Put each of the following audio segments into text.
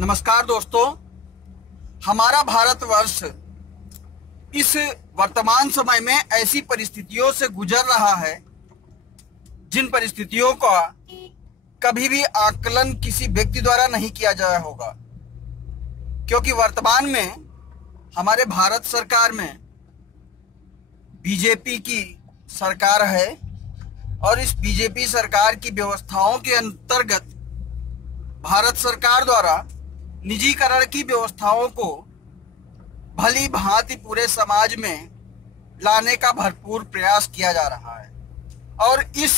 नमस्कार दोस्तों, हमारा भारतवर्ष इस वर्तमान समय में ऐसी परिस्थितियों से गुजर रहा है जिन परिस्थितियों का कभी भी आकलन किसी व्यक्ति द्वारा नहीं किया गया होगा, क्योंकि वर्तमान में हमारे भारत सरकार में बीजेपी की सरकार है और इस बीजेपी सरकार की व्यवस्थाओं के अंतर्गत भारत सरकार द्वारा निजीकरण की व्यवस्थाओं को भली भांति पूरे समाज में लाने का भरपूर प्रयास किया जा रहा है और इस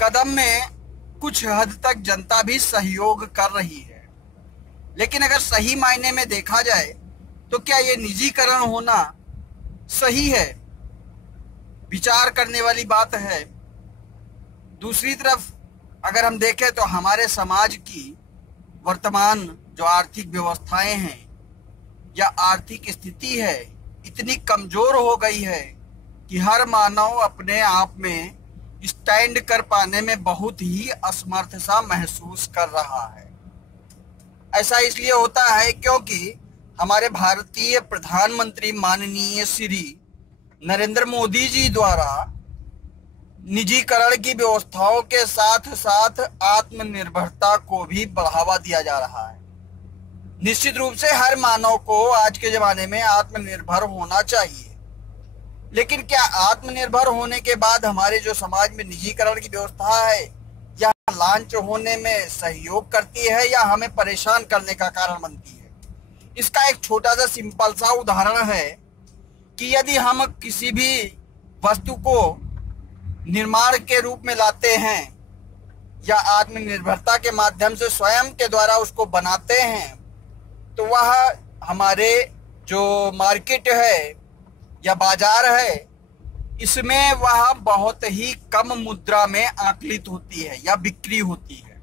कदम में कुछ हद तक जनता भी सहयोग कर रही है। लेकिन अगर सही मायने में देखा जाए तो क्या ये निजीकरण होना सही है? विचार करने वाली बात है। दूसरी तरफ अगर हम देखें तो हमारे समाज की वर्तमान जो आर्थिक व्यवस्थाएं हैं या आर्थिक स्थिति है इतनी कमजोर हो गई है कि हर मानव अपने आप में स्टैंड कर पाने में बहुत ही असमर्थ सा महसूस कर रहा है। ऐसा इसलिए होता है क्योंकि हमारे भारतीय प्रधानमंत्री माननीय श्री नरेंद्र मोदी जी द्वारा निजीकरण की व्यवस्थाओं के साथ साथ आत्मनिर्भरता को भी बढ़ावा दिया जा रहा है। निश्चित रूप से हर मानव को आज के जमाने में आत्मनिर्भर होना चाहिए, लेकिन क्या आत्मनिर्भर होने के बाद हमारे जो समाज में निजीकरण की व्यवस्था है यह लांच होने में सहयोग करती है या हमें परेशान करने का कारण बनती है? इसका एक छोटा सा सिंपल सा उदाहरण है कि यदि हम किसी भी वस्तु को निर्माण के रूप में लाते हैं या आत्मनिर्भरता के माध्यम से स्वयं के द्वारा उसको बनाते हैं तो वह हमारे जो मार्केट है या बाजार है इसमें वह बहुत ही कम मुद्रा में आकलित होती है या बिक्री होती है,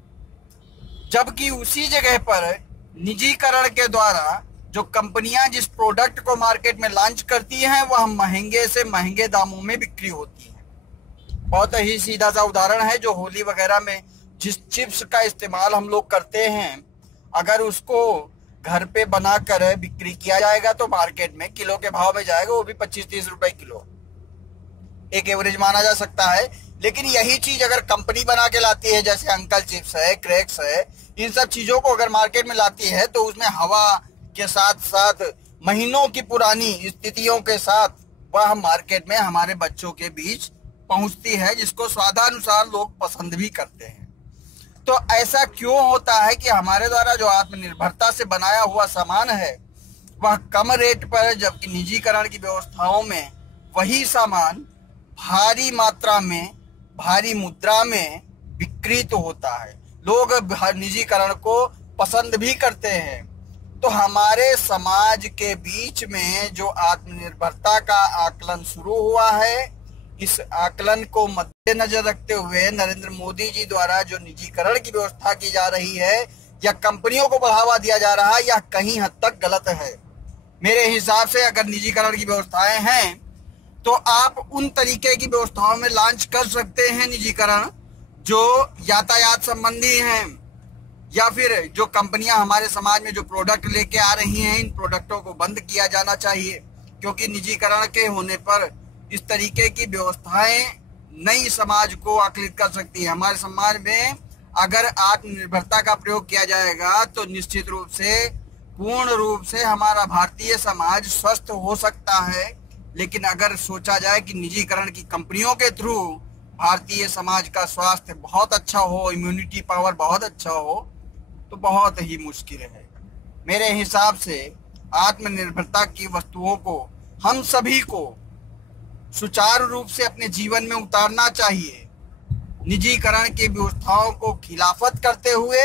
जबकि उसी जगह पर निजीकरण के द्वारा जो कंपनियां जिस प्रोडक्ट को मार्केट में लॉन्च करती हैं वह महंगे से महंगे दामों में बिक्री होती है। बहुत ही सीधा सा उदाहरण है, जो होली वगैरह में जिस चिप्स का इस्तेमाल हम लोग करते हैं अगर उसको घर पे बनाकर बिक्री किया जाएगा तो मार्केट में किलो के भाव में जाएगा, वो भी 25-30 रुपए किलो, एक एवरेज माना जा सकता है। लेकिन यही चीज अगर कंपनी बना के लाती है, जैसे अंकल चिप्स है, क्रैक्स है, इन सब चीजों को अगर मार्केट में लाती है तो उसमें हवा के साथ साथ महीनों की पुरानी स्थितियों के साथ वह मार्केट में हमारे बच्चों के बीच पहुंचती है, जिसको स्वादानुसार लोग पसंद भी करते हैं। तो ऐसा क्यों होता है कि हमारे द्वारा जो आत्मनिर्भरता से बनाया हुआ सामान है वह कम रेट पर, जबकि निजीकरण की व्यवस्थाओं में वही सामान भारी मात्रा में भारी मुद्रा में बिक्री तो होता है, लोग निजीकरण को पसंद भी करते हैं। तो हमारे समाज के बीच में जो आत्मनिर्भरता का आकलन शुरू हुआ है, इस आकलन को मद्देनजर रखते हुए नरेंद्र मोदी जी द्वारा जो निजीकरण की व्यवस्था की जा रही है या कंपनियों को बढ़ावा दिया जा रहा है, यह कहीं हद तक गलत है। मेरे हिसाब से अगर निजीकरण की व्यवस्थाएं हैं तो आप उन तरीके की व्यवस्थाओं में लॉन्च कर सकते हैं निजीकरण जो यातायात संबंधी हैं, या फिर जो कंपनियां हमारे समाज में जो प्रोडक्ट लेके आ रही हैं इन प्रोडक्टों को बंद किया जाना चाहिए, क्योंकि निजीकरण के होने पर इस तरीके की व्यवस्थाएं नई समाज को आकलित कर सकती है। हमारे समाज में अगर आत्मनिर्भरता का प्रयोग किया जाएगा तो निश्चित रूप से पूर्ण रूप से हमारा भारतीय समाज स्वस्थ हो सकता है। लेकिन अगर सोचा जाए कि निजीकरण की कंपनियों के थ्रू भारतीय समाज का स्वास्थ्य बहुत अच्छा हो, इम्यूनिटी पावर बहुत अच्छा हो, तो बहुत ही मुश्किल है। मेरे हिसाब से आत्मनिर्भरता की वस्तुओं को हम सभी को सुचारू रूप से अपने जीवन में उतारना चाहिए। निजीकरण की व्यवस्थाओं को खिलाफत करते हुए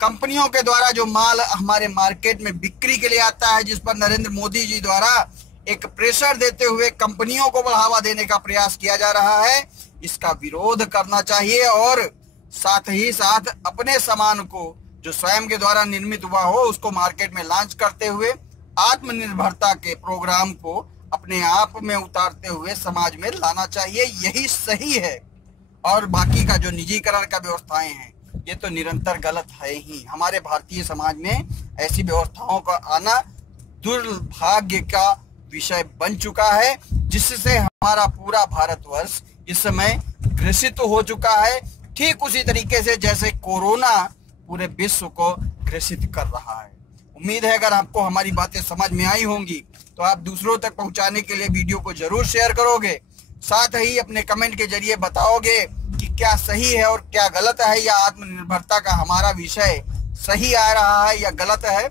कंपनियों के द्वारा जो माल हमारे मार्केट में बिक्री के लिए आता है, जिस पर नरेंद्र मोदी जी द्वारा एक प्रेशर देते हुए कंपनियों को बढ़ावा देने का प्रयास किया जा रहा है, इसका विरोध करना चाहिए और साथ ही साथ अपने सामान को जो स्वयं के द्वारा निर्मित हुआ हो उसको मार्केट में लॉन्च करते हुए आत्मनिर्भरता के प्रोग्राम को अपने आप में उतारते हुए समाज में लाना चाहिए। यही सही है। और बाकी का जो निजीकरण का व्यवस्थाएं हैं ये तो निरंतर गलत है ही। हमारे भारतीय समाज में ऐसी व्यवस्थाओं का आना दुर्भाग्य का विषय बन चुका है, जिससे हमारा पूरा भारतवर्ष इस समय ग्रसित हो चुका है, ठीक उसी तरीके से जैसे कोरोना पूरे विश्व को ग्रसित कर रहा है। उम्मीद है अगर आपको हमारी बातें समझ में आई होंगी तो आप दूसरों तक पहुंचाने के लिए वीडियो को जरूर शेयर करोगे, साथ ही अपने कमेंट के जरिए बताओगे कि क्या सही है और क्या गलत है, या आत्मनिर्भरता का हमारा विषय सही आ रहा है या गलत है।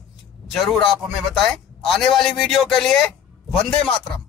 जरूर आप हमें बताएं। आने वाली वीडियो के लिए वंदे मातरम।